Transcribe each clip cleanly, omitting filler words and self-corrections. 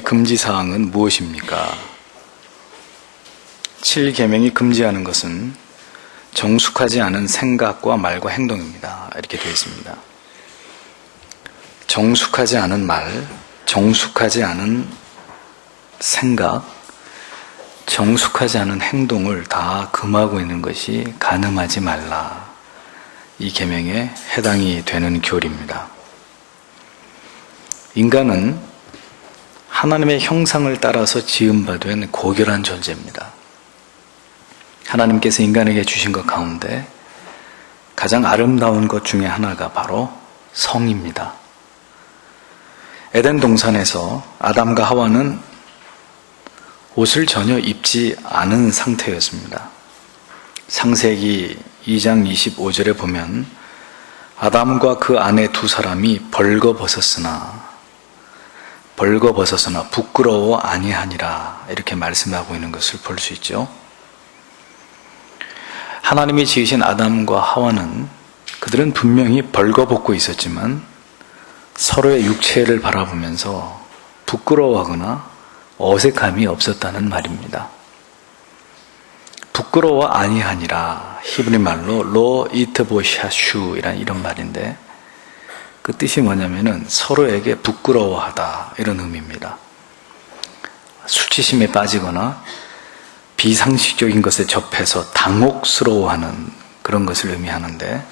금지사항은 무엇입니까? 7계명이 금지하는 것은 정숙하지 않은 생각과 말과 행동입니다. 이렇게 되어 있습니다. 정숙하지 않은 말, 정숙하지 않은 생각, 정숙하지 않은 행동을 다 금하고 있는 것이 간음하지 말라. 이 계명에 해당이 되는 교리입니다. 인간은 하나님의 형상을 따라서 지음받은 고결한 존재입니다. 하나님께서 인간에게 주신 것 가운데 가장 아름다운 것 중에 하나가 바로 성입니다. 에덴 동산에서 아담과 하와는 옷을 전혀 입지 않은 상태였습니다. 창세기 2장 25절에 보면 아담과 그 아내 두 사람이 벌거벗었으나 부끄러워 아니하니라 이렇게 말씀하고 있는 것을 볼 수 있죠. 하나님이 지으신 아담과 하와는 그들은 분명히 벌거벗고 있었지만 서로의 육체를 바라보면서 부끄러워하거나 어색함이 없었다는 말입니다. 부끄러워 아니하니라 히브리 말로 로 이트보샤슈이란 이런 말인데 그 뜻이 뭐냐면은 서로에게 부끄러워하다 이런 의미입니다. 수치심에 빠지거나 비상식적인 것에 접해서 당혹스러워하는 그런 것을 의미하는데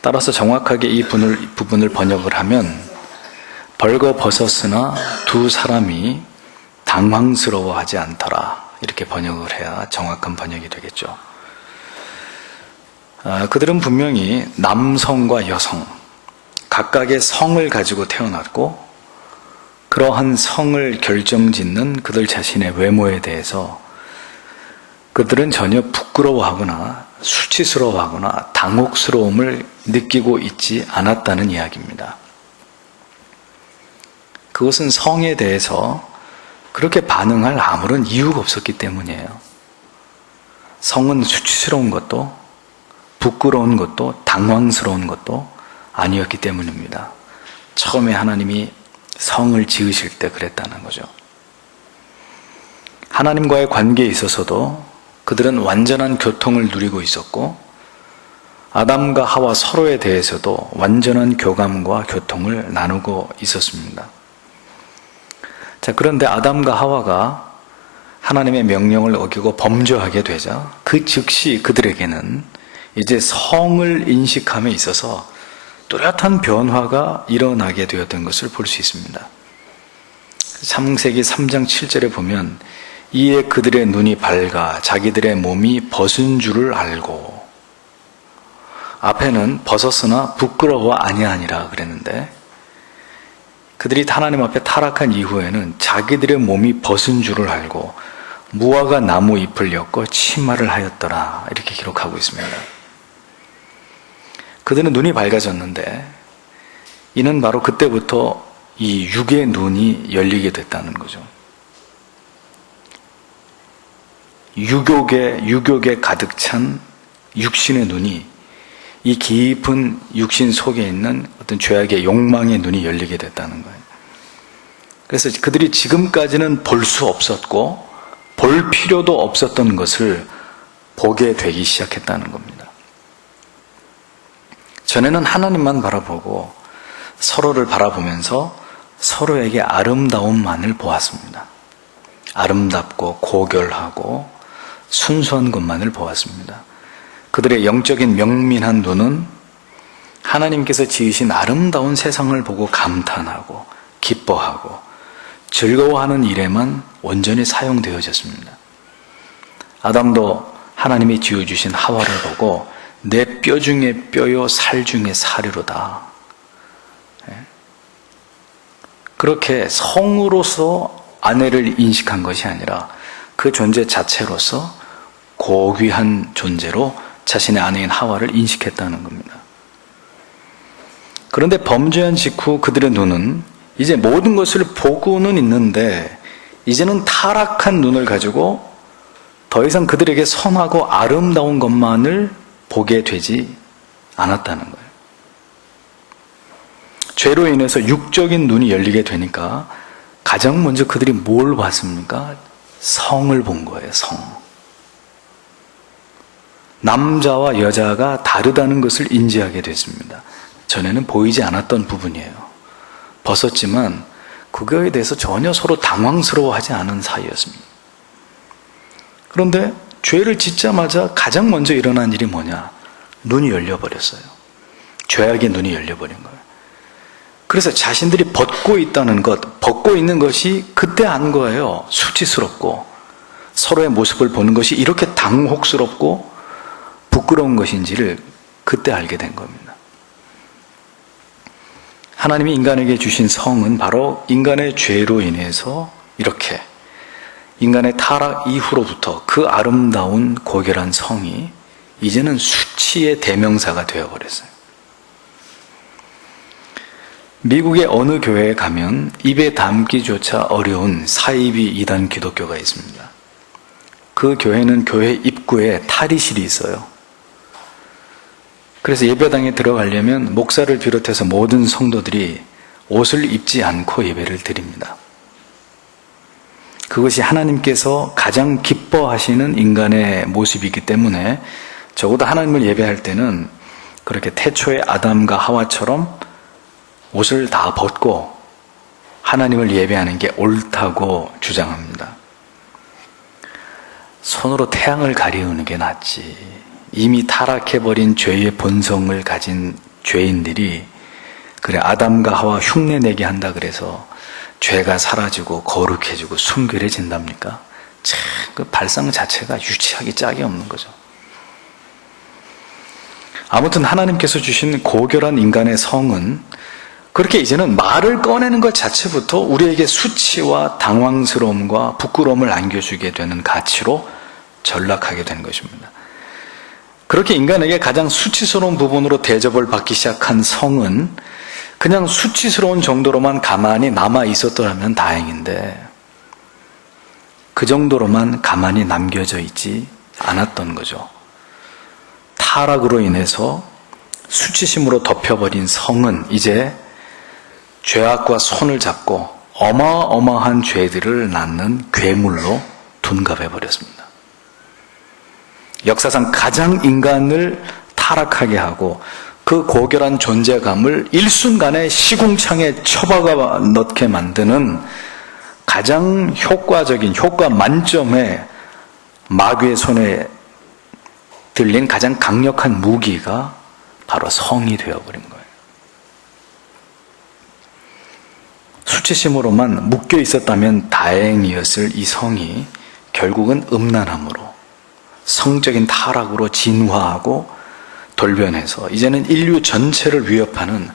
따라서 정확하게 이 부분을 번역을 하면 벌거벗었으나 두 사람이 당황스러워하지 않더라 이렇게 번역을 해야 정확한 번역이 되겠죠. 그들은 분명히 남성과 여성 각각의 성을 가지고 태어났고 그러한 성을 결정짓는 그들 자신의 외모에 대해서 그들은 전혀 부끄러워하거나 수치스러워하거나 당혹스러움을 느끼고 있지 않았다는 이야기입니다. 그것은 성에 대해서 그렇게 반응할 아무런 이유가 없었기 때문이에요. 성은 수치스러운 것도 부끄러운 것도 당황스러운 것도 아니었기 때문입니다. 처음에 하나님이 성을 지으실 때 그랬다는 거죠. 하나님과의 관계에 있어서도 그들은 완전한 교통을 누리고 있었고 아담과 하와 서로에 대해서도 완전한 교감과 교통을 나누고 있었습니다. 자, 그런데 아담과 하와가 하나님의 명령을 어기고 범죄하게 되자 그 즉시 그들에게는 이제 성을 인식함에 있어서 뚜렷한 변화가 일어나게 되었던 것을 볼 수 있습니다. 창세기 3장 7절에 보면 이에 그들의 눈이 밝아 자기들의 몸이 벗은 줄을 알고 앞에는 벗었으나 부끄러워 아니하니라 그랬는데 그들이 하나님 앞에 타락한 이후에는 자기들의 몸이 벗은 줄을 알고 무화과 나무 잎을 엮어 치마를 하였더라 이렇게 기록하고 있습니다. 그들은 눈이 밝아졌는데 이는 바로 그때부터 이 육의 눈이 열리게 됐다는 거죠. 유욕에 가득 찬 육신의 눈이 이 깊은 육신 속에 있는 어떤 죄악의 욕망의 눈이 열리게 됐다는 거예요. 그래서 그들이 지금까지는 볼 수 없었고 볼 필요도 없었던 것을 보게 되기 시작했다는 겁니다. 전에는 하나님만 바라보고 서로를 바라보면서 서로에게 아름다움만을 보았습니다. 아름답고 고결하고 순수한 것만을 보았습니다. 그들의 영적인 명민한 눈은 하나님께서 지으신 아름다운 세상을 보고 감탄하고 기뻐하고 즐거워하는 일에만 온전히 사용되어졌습니다. 아담도 하나님이 지어주신 하와를 보고 내 뼈 중에 뼈요 살 중에 살이로다. 그렇게 성으로서 아내를 인식한 것이 아니라 그 존재 자체로서 고귀한 존재로 자신의 아내인 하와를 인식했다는 겁니다. 그런데 범죄한 직후 그들의 눈은 이제 모든 것을 보고는 있는데 이제는 타락한 눈을 가지고 더 이상 그들에게 선하고 아름다운 것만을 보게 되지 않았다는 거예요. 죄로 인해서 육적인 눈이 열리게 되니까 가장 먼저 그들이 뭘 봤습니까? 성을 본 거예요, 성. 남자와 여자가 다르다는 것을 인지하게 됐습니다. 전에는 보이지 않았던 부분이에요. 벗었지만 그거에 대해서 전혀 서로 당황스러워하지 않은 사이였습니다. 그런데 죄를 짓자마자 가장 먼저 일어난 일이 뭐냐? 눈이 열려버렸어요. 죄악의 눈이 열려버린 거예요. 그래서 자신들이 벗고 있다는 것, 벗고 있는 것이 그때 안 거예요. 수치스럽고 서로의 모습을 보는 것이 이렇게 당혹스럽고 부끄러운 것인지를 그때 알게 된 겁니다. 하나님이 인간에게 주신 성은 바로 인간의 죄로 인해서 이렇게 인간의 타락 이후로부터 그 아름다운 고결한 성이 이제는 수치의 대명사가 되어버렸어요. 미국의 어느 교회에 가면 입에 담기조차 어려운 사이비 이단 기독교가 있습니다. 그 교회는 교회 입구에 탈의실이 있어요. 그래서 예배당에 들어가려면 목사를 비롯해서 모든 성도들이 옷을 입지 않고 예배를 드립니다. 그것이 하나님께서 가장 기뻐하시는 인간의 모습이기 때문에 적어도 하나님을 예배할 때는 그렇게 태초의 아담과 하와처럼 옷을 다 벗고 하나님을 예배하는 게 옳다고 주장합니다. 손으로 태양을 가리우는 게 낫지. 이미 타락해버린 죄의 본성을 가진 죄인들이 그래 아담과 하와 흉내내게 한다 그래서 죄가 사라지고 거룩해지고 순결해진답니까? 참, 그 발상 자체가 유치하기 짝이 없는 거죠. 아무튼 하나님께서 주신 고결한 인간의 성은 그렇게 이제는 말을 꺼내는 것 자체부터 우리에게 수치와 당황스러움과 부끄러움을 안겨주게 되는 가치로 전락하게 된 것입니다. 그렇게 인간에게 가장 수치스러운 부분으로 대접을 받기 시작한 성은 그냥 수치스러운 정도로만 가만히 남아 있었더라면 다행인데 그 정도로만 가만히 남겨져 있지 않았던 거죠. 타락으로 인해서 수치심으로 덮여버린 성은 이제 죄악과 손을 잡고 어마어마한 죄들을 낳는 괴물로 둔갑해버렸습니다. 역사상 가장 인간을 타락하게 하고 그 고결한 존재감을 일순간에 시궁창에 처박아 넣게 만드는 가장 효과적인 효과 만점의 마귀의 손에 들린 가장 강력한 무기가 바로 성이 되어버린 거예요. 수치심으로만 묶여 있었다면 다행이었을 이 성이 결국은 음란함으로 성적인 타락으로 진화하고 돌변해서 이제는 인류 전체를 위협하는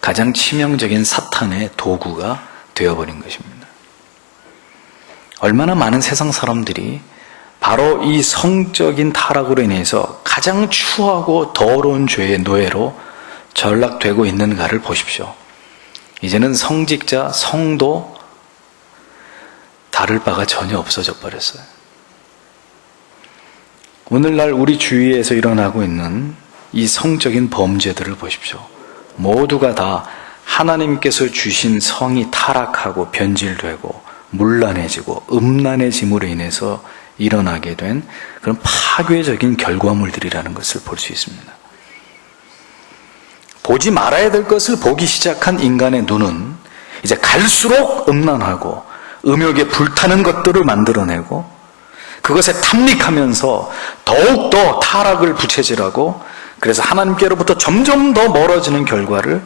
가장 치명적인 사탄의 도구가 되어버린 것입니다. 얼마나 많은 세상 사람들이 바로 이 성적인 타락으로 인해서 가장 추하고 더러운 죄의 노예로 전락되고 있는가를 보십시오. 이제는 성직자, 성도 다를 바가 전혀 없어져 버렸어요. 오늘날 우리 주위에서 일어나고 있는 이 성적인 범죄들을 보십시오. 모두가 다 하나님께서 주신 성이 타락하고 변질되고 문란해지고 음란해짐으로 인해서 일어나게 된 그런 파괴적인 결과물들이라는 것을 볼 수 있습니다. 보지 말아야 될 것을 보기 시작한 인간의 눈은 이제 갈수록 음란하고 음욕에 불타는 것들을 만들어내고 그것에 탐닉하면서 더욱더 타락을 부채질하고 그래서 하나님께로부터 점점 더 멀어지는 결과를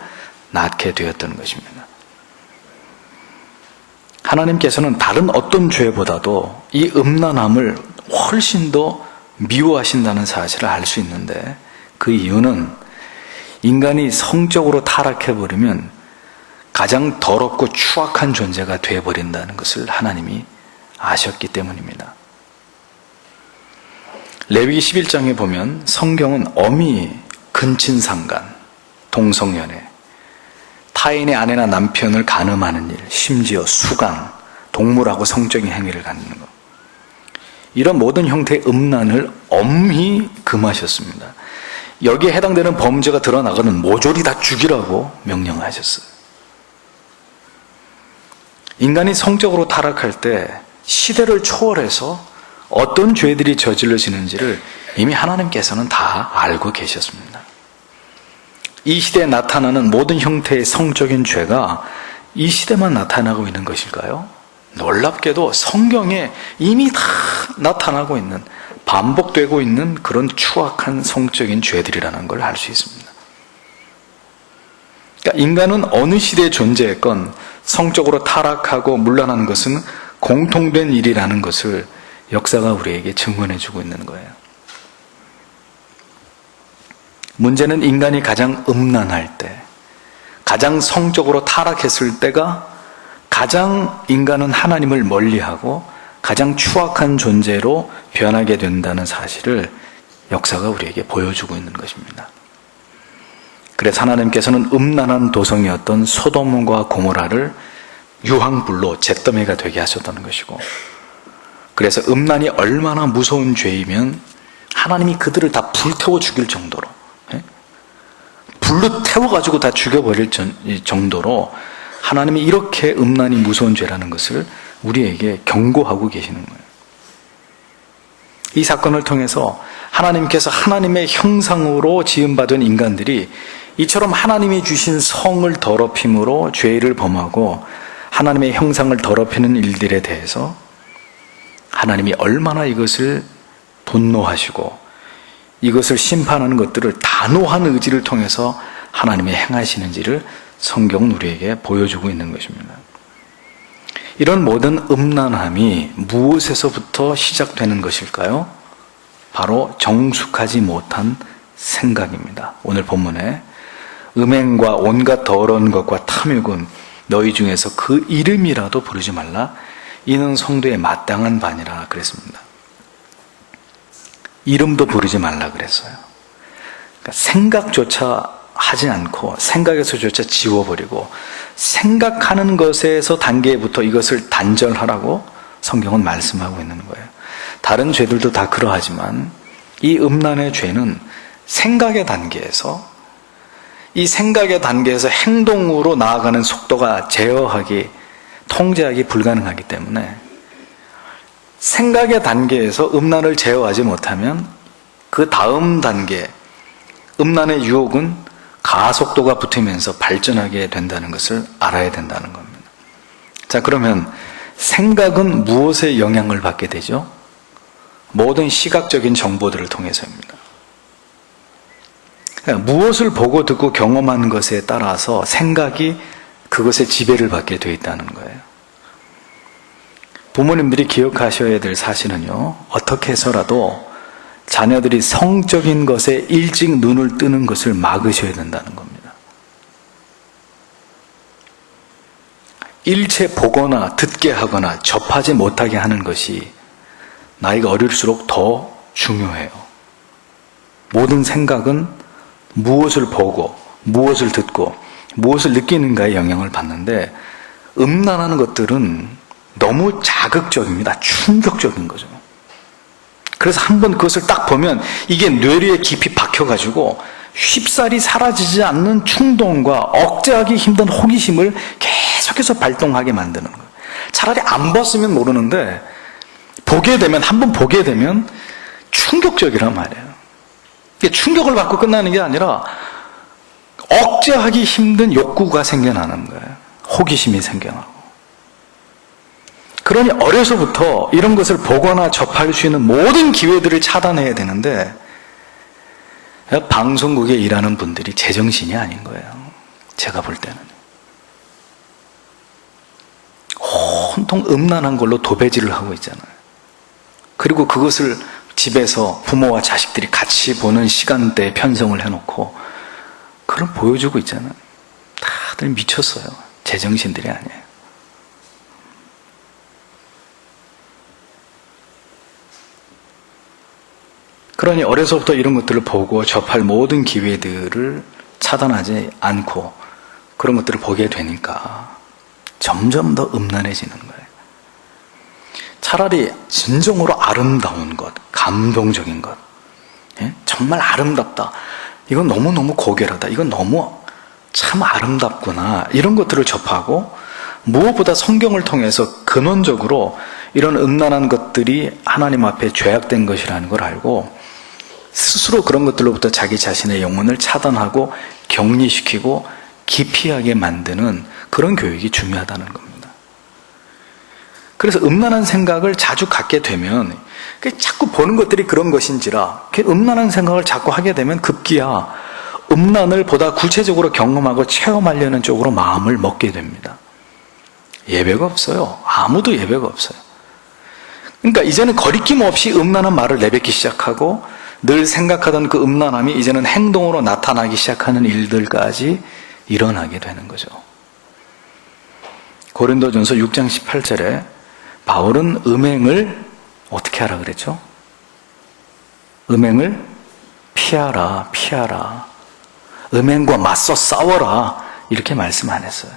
낳게 되었던 것입니다. 하나님께서는 다른 어떤 죄보다도 이 음란함을 훨씬 더 미워하신다는 사실을 알 수 있는데 그 이유는 인간이 성적으로 타락해버리면 가장 더럽고 추악한 존재가 되어버린다는 것을 하나님이 아셨기 때문입니다. 레위기 11장에 보면 성경은 어미, 근친상간, 동성연애, 타인의 아내나 남편을 간음하는 일, 심지어 수강, 동물하고 성적인 행위를 갖는 것, 이런 모든 형태의 음란을 엄히 금하셨습니다. 여기에 해당되는 범죄가 드러나거든 모조리 다 죽이라고 명령하셨어요. 인간이 성적으로 타락할 때 시대를 초월해서 어떤 죄들이 저질러지는지를 이미 하나님께서는 다 알고 계셨습니다. 이 시대에 나타나는 모든 형태의 성적인 죄가 이 시대만 나타나고 있는 것일까요? 놀랍게도 성경에 이미 다 나타나고 있는, 반복되고 있는 그런 추악한 성적인 죄들이라는 걸 알 수 있습니다. 그러니까 인간은 어느 시대에 존재했건 성적으로 타락하고 문란한 것은 공통된 일이라는 것을 역사가 우리에게 증언해주고 있는 거예요. 문제는 인간이 가장 음란할 때, 가장 성적으로 타락했을 때가 가장 인간은 하나님을 멀리하고 가장 추악한 존재로 변하게 된다는 사실을 역사가 우리에게 보여주고 있는 것입니다. 그래서 하나님께서는 음란한 도성이었던 소돔과 고모라를 유황불로 잿더미가 되게 하셨다는 것이고, 그래서 음란이 얼마나 무서운 죄이면 하나님이 그들을 다 불태워 죽일 정도로, 불로 태워가지고 다 죽여버릴 정도로 하나님이 이렇게 음란이 무서운 죄라는 것을 우리에게 경고하고 계시는 거예요. 이 사건을 통해서 하나님께서 하나님의 형상으로 지음받은 인간들이 이처럼 하나님이 주신 성을 더럽힘으로 죄를 범하고 하나님의 형상을 더럽히는 일들에 대해서 하나님이 얼마나 이것을 분노하시고 이것을 심판하는 것들을 단호한 의지를 통해서 하나님이 행하시는지를 성경은 우리에게 보여주고 있는 것입니다. 이런 모든 음란함이 무엇에서부터 시작되는 것일까요? 바로 정숙하지 못한 생각입니다. 오늘 본문에 음행과 온갖 더러운 것과 탐욕은 너희 중에서 그 이름이라도 부르지 말라. 이는 성도의 마땅한 바니라 그랬습니다. 이름도 부르지 말라 그랬어요. 그러니까 생각조차 하지 않고 생각에서조차 지워버리고 생각하는 것에서 단계부터 이것을 단절하라고 성경은 말씀하고 있는 거예요. 다른 죄들도 다 그러하지만 이 음란의 죄는 생각의 단계에서, 이 생각의 단계에서 행동으로 나아가는 속도가 제어하기, 통제하기 불가능하기 때문에 생각의 단계에서 음란을 제어하지 못하면 그 다음 단계, 음란의 유혹은 가속도가 붙으면서 발전하게 된다는 것을 알아야 된다는 겁니다. 자, 그러면 생각은 무엇에 영향을 받게 되죠? 모든 시각적인 정보들을 통해서입니다. 그러니까 무엇을 보고 듣고 경험하는 것에 따라서 생각이 그것의 지배를 받게 되어 있다는 거예요. 부모님들이 기억하셔야 될 사실은요, 어떻게 해서라도 자녀들이 성적인 것에 일찍 눈을 뜨는 것을 막으셔야 된다는 겁니다. 일체 보거나 듣게 하거나 접하지 못하게 하는 것이 나이가 어릴수록 더 중요해요. 모든 생각은 무엇을 보고 무엇을 듣고 무엇을 느끼는가에 영향을 받는데, 음란하는 것들은 너무 자극적입니다. 충격적인 거죠. 그래서 한번 그것을 딱 보면 이게 뇌리에 깊이 박혀가지고 쉽사리 사라지지 않는 충동과 억제하기 힘든 호기심을 계속해서 발동하게 만드는 거예요. 차라리 안 봤으면 모르는데 보게 되면, 한번 보게 되면 충격적이란 말이에요. 이게 충격을 받고 끝나는 게 아니라 억제하기 힘든 욕구가 생겨나는 거예요. 호기심이 생겨나고. 그러니 어려서부터 이런 것을 보거나 접할 수 있는 모든 기회들을 차단해야 되는데, 방송국에 일하는 분들이 제정신이 아닌 거예요. 제가 볼 때는. 온통 음란한 걸로 도배질을 하고 있잖아요. 그리고 그것을 집에서 부모와 자식들이 같이 보는 시간대에 편성을 해놓고 그걸 보여주고 있잖아요. 다들 미쳤어요. 제정신들이 아니에요. 그러니 어려서부터 이런 것들을 보고 접할 모든 기회들을 차단하지 않고 그런 것들을 보게 되니까 점점 더 음란해지는 거예요. 차라리 진정으로 아름다운 것, 감동적인 것, 정말 아름답다, 이건 너무너무 고결하다, 이건 너무 참 아름답구나, 이런 것들을 접하고 무엇보다 성경을 통해서 근원적으로 이런 음란한 것들이 하나님 앞에 죄악된 것이라는 걸 알고 스스로 그런 것들로부터 자기 자신의 영혼을 차단하고 격리시키고 기피하게 만드는 그런 교육이 중요하다는 겁니다. 그래서 음란한 생각을 자주 갖게 되면 자꾸 보는 것들이 그런 것인지라 음란한 생각을 자꾸 하게 되면 급기야 음란을 보다 구체적으로 경험하고 체험하려는 쪽으로 마음을 먹게 됩니다. 예배가 없어요. 아무도 예배가 없어요. 그러니까 이제는 거리낌 없이 음란한 말을 내뱉기 시작하고 늘 생각하던 그 음란함이 이제는 행동으로 나타나기 시작하는 일들까지 일어나게 되는 거죠. 고린도전서 6장 18절에 바울은 음행을 어떻게 하라 그랬죠? 음행을 피하라, 피하라. 음행과 맞서 싸워라. 이렇게 말씀 안 했어요.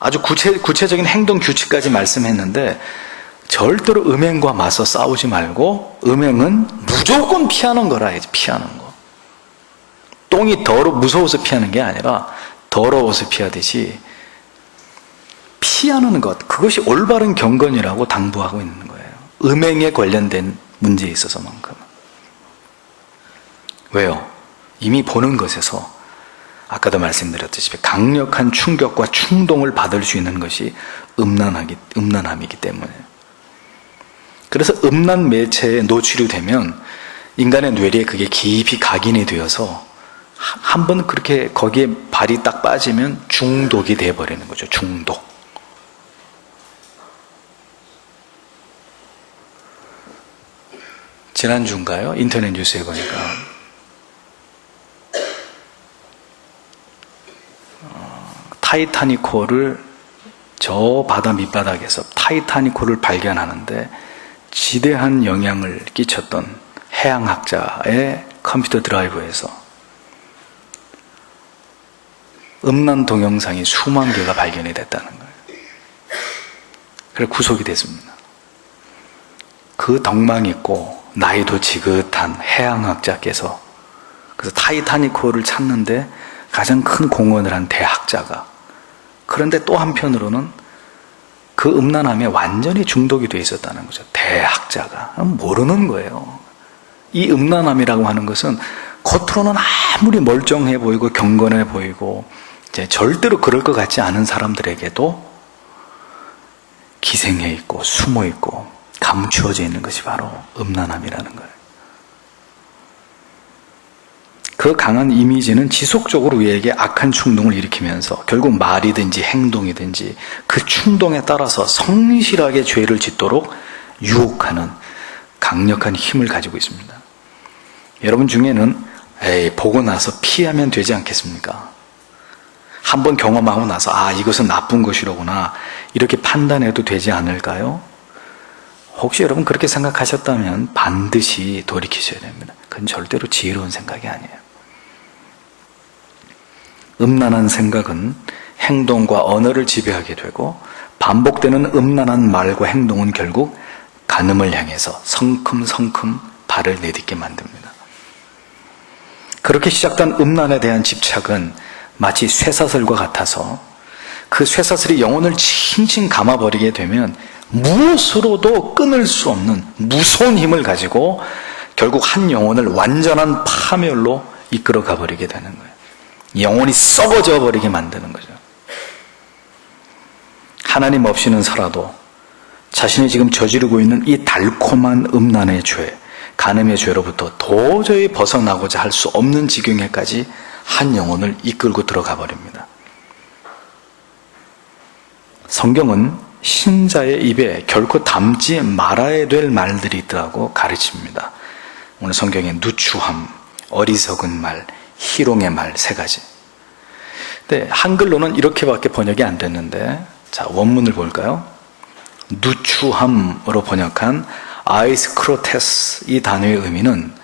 아주 구체적인 행동 규칙까지 말씀했는데 절대로 음행과 맞서 싸우지 말고 음행은 무조건 피하는 거라 해야지. 피하는 거. 똥이 무서워서 피하는 게 아니라 더러워서 피하듯이 피하는 것, 그것이 올바른 경건이라고 당부하고 있는 거예요. 음행에 관련된 문제에 있어서만큼. 왜요? 이미 보는 것에서 아까도 말씀드렸듯이 강력한 충격과 충동을 받을 수 있는 것이 음란함이기 때문에. 그래서 음란 매체에 노출이 되면 인간의 뇌리에 그게 깊이 각인이 되어서 한번 그렇게 거기에 발이 딱 빠지면 중독이 되어버리는 거죠. 중독. 지난주인가요? 인터넷 뉴스에 보니까 타이타닉호를 저 바다 밑바닥에서 타이타닉호를 발견하는데 지대한 영향을 끼쳤던 해양학자의 컴퓨터 드라이브에서 음란 동영상이 수만 개가 발견이 됐다는 거예요. 그래서 구속이 됐습니다. 그 덕망 있고 나이도 지긋한 해양학자께서 그래서 타이타닉호를 찾는데 가장 큰 공헌을 한 대학자가, 그런데 또 한편으로는 그 음란함에 완전히 중독이 돼 있었다는 거죠. 대학자가 모르는 거예요. 이 음란함이라고 하는 것은 겉으로는 아무리 멀쩡해 보이고 경건해 보이고 절대로 그럴 것 같지 않은 사람들에게도 기생해 있고 숨어 있고 감추어져 있는 것이 바로 음란함이라는 거예요. 그 강한 이미지는 지속적으로 우리에게 악한 충동을 일으키면서 결국 말이든지 행동이든지 그 충동에 따라서 성실하게 죄를 짓도록 유혹하는 강력한 힘을 가지고 있습니다. 여러분 중에는 보고 나서 피하면 되지 않겠습니까? 한번 경험하고 나서 이것은 나쁜 것이로구나 이렇게 판단해도 되지 않을까요? 혹시 여러분 그렇게 생각하셨다면 반드시 돌이키셔야 됩니다. 그건 절대로 지혜로운 생각이 아니에요. 음란한 생각은 행동과 언어를 지배하게 되고 반복되는 음란한 말과 행동은 결국 간음을 향해서 성큼성큼 발을 내딛게 만듭니다. 그렇게 시작된 음란에 대한 집착은 마치 쇠사슬과 같아서 그 쇠사슬이 영혼을 칭칭 감아버리게 되면 무엇으로도 끊을 수 없는 무서운 힘을 가지고 결국 한 영혼을 완전한 파멸로 이끌어 가버리게 되는 거예요. 영혼이 썩어져 버리게 만드는 거죠. 하나님 없이는 살아도 자신이 지금 저지르고 있는 이 달콤한 음란의 죄, 간음의 죄로부터 도저히 벗어나고자 할 수 없는 지경에까지 한 영혼을 이끌고 들어가 버립니다. 성경은 신자의 입에 결코 담지 말아야 될 말들이 있다고 가르칩니다. 오늘 성경에 누추함, 어리석은 말, 희롱의 말 세 가지. 근데 한글로는 이렇게밖에 번역이 안 됐는데, 자, 원문을 볼까요? 누추함으로 번역한 아이스크로테스 이 단어의 의미는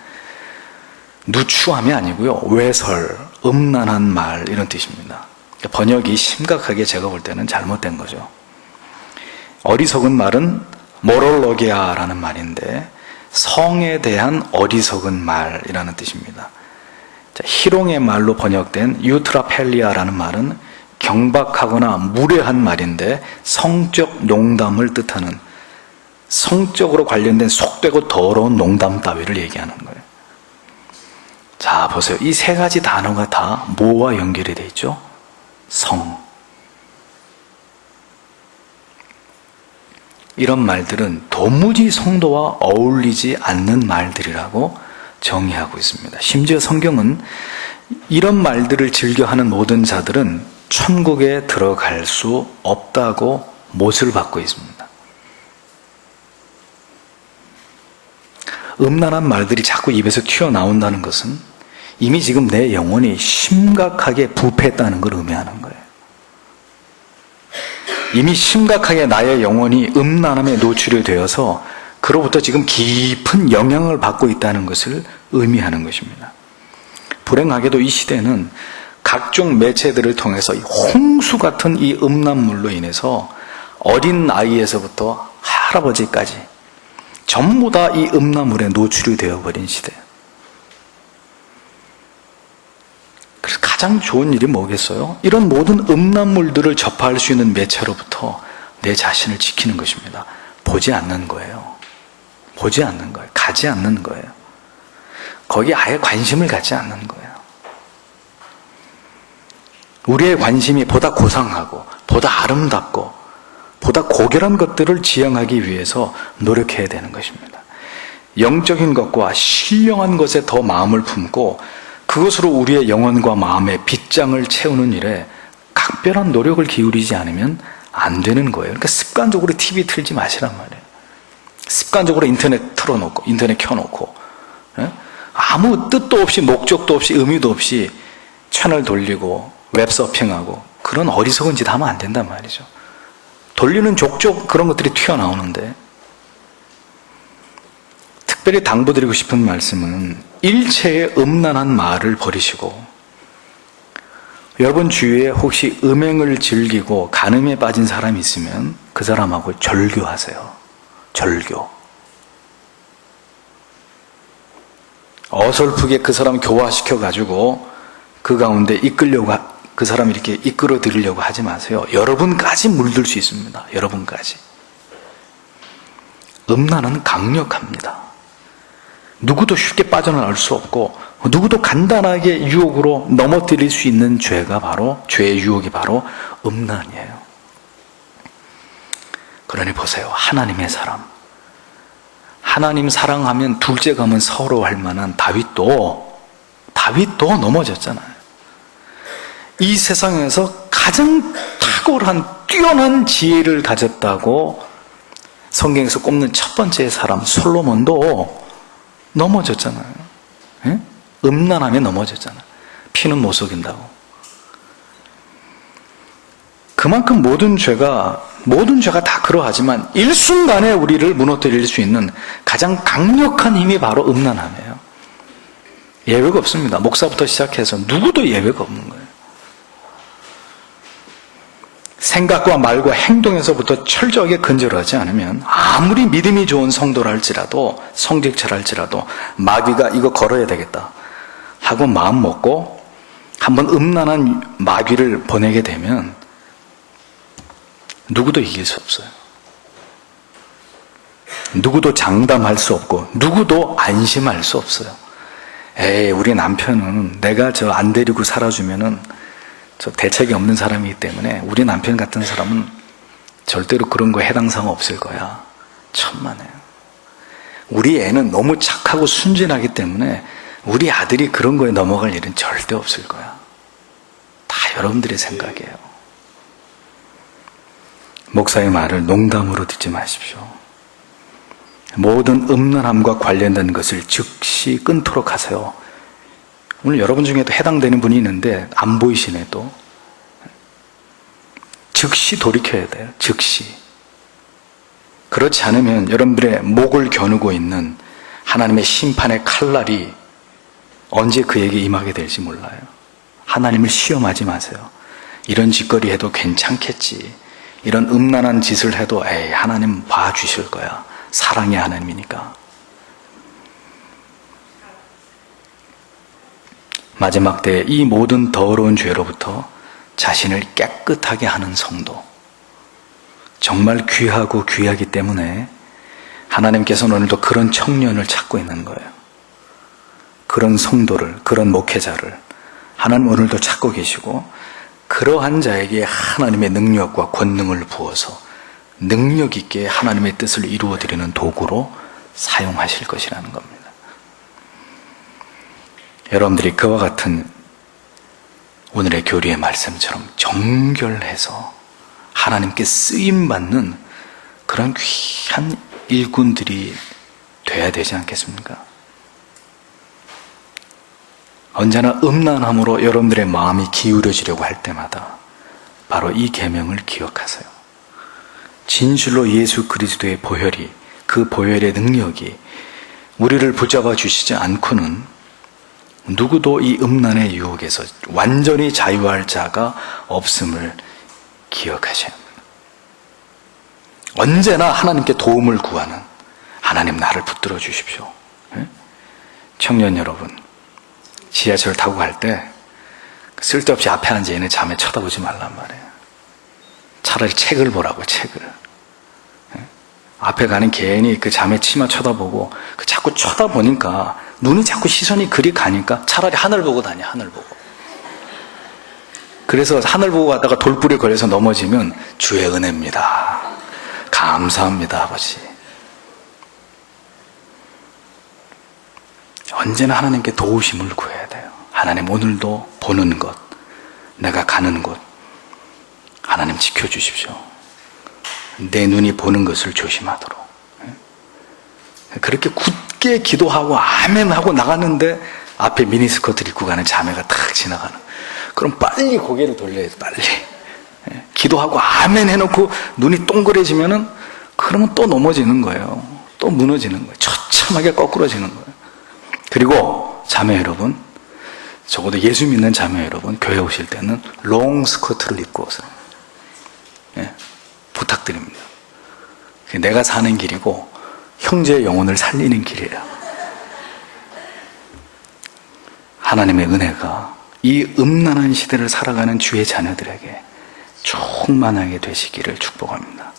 누추함이 아니고요, 외설, 음란한 말 이런 뜻입니다. 번역이 심각하게 제가 볼 때는 잘못된 거죠. 어리석은 말은 모롤로기아라는 말인데 성에 대한 어리석은 말이라는 뜻입니다. 희롱의 말로 번역된 유트라펠리아라는 말은 경박하거나 무례한 말인데 성적 농담을 뜻하는, 성적으로 관련된 속되고 더러운 농담 따위를 얘기하는 거예요. 자, 보세요. 이 세 가지 단어가 다 뭐와 연결이 되어 있죠? 성. 이런 말들은 도무지 성도와 어울리지 않는 말들이라고 정의하고 있습니다. 심지어 성경은 이런 말들을 즐겨하는 모든 자들은 천국에 들어갈 수 없다고 못을 받고 있습니다. 음란한 말들이 자꾸 입에서 튀어나온다는 것은 이미 지금 내 영혼이 심각하게 부패했다는 걸 의미하는 거예요. 이미 심각하게 나의 영혼이 음란함에 노출이 되어서 그로부터 지금 깊은 영향을 받고 있다는 것을 의미하는 것입니다. 불행하게도 이 시대는 각종 매체들을 통해서 홍수 같은 이 음란물로 인해서 어린 아이에서부터 할아버지까지 전부 다 이 음란물에 노출이 되어버린 시대예요. 그래서 가장 좋은 일이 뭐겠어요? 이런 모든 음란물들을 접할 수 있는 매체로부터 내 자신을 지키는 것입니다. 보지 않는 거예요. 보지 않는 거예요. 가지 않는 거예요. 거기에 아예 관심을 갖지 않는 거예요. 우리의 관심이 보다 고상하고 보다 아름답고 보다 고결한 것들을 지향하기 위해서 노력해야 되는 것입니다. 영적인 것과 신령한 것에 더 마음을 품고 그것으로 우리의 영혼과 마음의 빗장을 채우는 일에 각별한 노력을 기울이지 않으면 안 되는 거예요. 그러니까 습관적으로 TV 틀지 마시란 말이에요. 습관적으로 인터넷 틀어놓고, 인터넷 켜놓고, 아무 뜻도 없이, 목적도 없이, 의미도 없이 채널 돌리고, 웹 서핑하고, 그런 어리석은 짓 하면 안 된단 말이죠. 돌리는 족족 그런 것들이 튀어나오는데, 특별히 당부드리고 싶은 말씀은 일체의 음란한 말을 버리시고, 여러분 주위에 혹시 음행을 즐기고 간음에 빠진 사람이 있으면 그 사람하고 절교하세요. 절교. 어설프게 그 사람 교화시켜가지고 그 가운데 이끌려고, 그 사람 이렇게 이끌어 드리려고 하지 마세요. 여러분까지 물들 수 있습니다. 여러분까지. 음란은 강력합니다. 누구도 쉽게 빠져나갈 수 없고 누구도 간단하게 유혹으로 넘어뜨릴 수 있는 죄가 바로, 죄의 유혹이 바로 음란이에요. 그러니 보세요. 하나님의 사람. 하나님 사랑하면 둘째 가면 서러워할 만한 다윗도 넘어졌잖아요. 이 세상에서 가장 탁월한 뛰어난 지혜를 가졌다고 성경에서 꼽는 첫 번째 사람 솔로몬도 넘어졌잖아요. 예? 음란함에 넘어졌잖아요. 피는 못 속인다고. 그만큼 모든 죄가 다 그러하지만 일순간에 우리를 무너뜨릴 수 있는 가장 강력한 힘이 바로 음란함이에요. 예외가 없습니다. 목사부터 시작해서 누구도 예외가 없는 거예요. 생각과 말과 행동에서부터 철저하게 근절하지 않으면 아무리 믿음이 좋은 성도라 할지라도, 성직자라 할지라도 마귀가 이거 걸어야 되겠다 하고 마음 먹고 한번 음란한 마귀를 보내게 되면 누구도 이길 수 없어요. 누구도 장담할 수 없고 누구도 안심할 수 없어요. 에이, 우리 남편은 내가 저 안 데리고 살아주면은 저 대책이 없는 사람이기 때문에 우리 남편 같은 사람은 절대로 그런 거에 해당 사항 없을 거야. 천만에요. 우리 애는 너무 착하고 순진하기 때문에 우리 아들이 그런 거에 넘어갈 일은 절대 없을 거야. 다 여러분들의 생각이에요. 목사의 말을 농담으로 듣지 마십시오. 모든 음란함과 관련된 것을 즉시 끊도록 하세요. 오늘 여러분 중에도 해당되는 분이 있는데 안 보이시네 또. 즉시 돌이켜야 돼요. 즉시. 그렇지 않으면 여러분들의 목을 겨누고 있는 하나님의 심판의 칼날이 언제 그에게 임하게 될지 몰라요. 하나님을 시험하지 마세요. 이런 짓거리 해도 괜찮겠지. 이런 음란한 짓을 해도 에이, 하나님 봐주실 거야. 사랑의 하나님이니까. 마지막 때에 이 모든 더러운 죄로부터 자신을 깨끗하게 하는 성도, 정말 귀하고 귀하기 때문에 하나님께서는 오늘도 그런 청년을 찾고 있는 거예요. 그런 성도를, 그런 목회자를 하나님 오늘도 찾고 계시고, 그러한 자에게 하나님의 능력과 권능을 부어서 능력 있게 하나님의 뜻을 이루어드리는 도구로 사용하실 것이라는 겁니다. 여러분들이 그와 같은 오늘의 교리의 말씀처럼 정결해서 하나님께 쓰임받는 그런 귀한 일꾼들이 돼야 되지 않겠습니까? 언제나 음란함으로 여러분들의 마음이 기울여지려고 할 때마다 바로 이 계명을 기억하세요. 진실로 예수 그리스도의 보혈이, 그 보혈의 능력이 우리를 붙잡아 주시지 않고는 누구도 이 음란의 유혹에서 완전히 자유할 자가 없음을 기억하셔야 합니다. 언제나 하나님께 도움을 구하는, 하나님 나를 붙들어 주십시오. 청년 여러분, 지하철 타고 갈 때 쓸데없이 앞에 앉아있는 자매 쳐다보지 말란 말이에요. 차라리 책을 보라고, 책을. 앞에 가는 괜히 그 자매 치마 쳐다보고, 자꾸 쳐다보니까 눈이 자꾸 시선이 그리 가니까 차라리 하늘 보고 다녀, 하늘 보고. 그래서 하늘 보고 가다가 돌불에 걸려서 넘어지면 주의 은혜입니다. 감사합니다, 아버지. 언제나 하나님께 도우심을 구해야 돼요. 하나님 오늘도 보는 것, 내가 가는 곳, 하나님 지켜주십시오. 내 눈이 보는 것을 조심하도록. 그렇게 굳게 기도하고 아멘 하고 나갔는데 앞에 미니스커트를 입고 가는 자매가 탁 지나가는. 그럼 빨리 고개를 돌려야 돼, 빨리. 기도하고 아멘 해놓고 눈이 동그래지면은 그러면 또 넘어지는 거예요. 또 무너지는 거예요. 처참하게 거꾸러지는 거예요. 그리고 자매 여러분, 적어도 예수 믿는 자매 여러분, 교회 오실 때는 롱 스커트를 입고 오세요. 부탁드립니다. 내가 사는 길이고 형제의 영혼을 살리는 길이에요. 하나님의 은혜가 이 음란한 시대를 살아가는 주의 자녀들에게 충만하게 되시기를 축복합니다.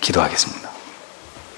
기도하겠습니다.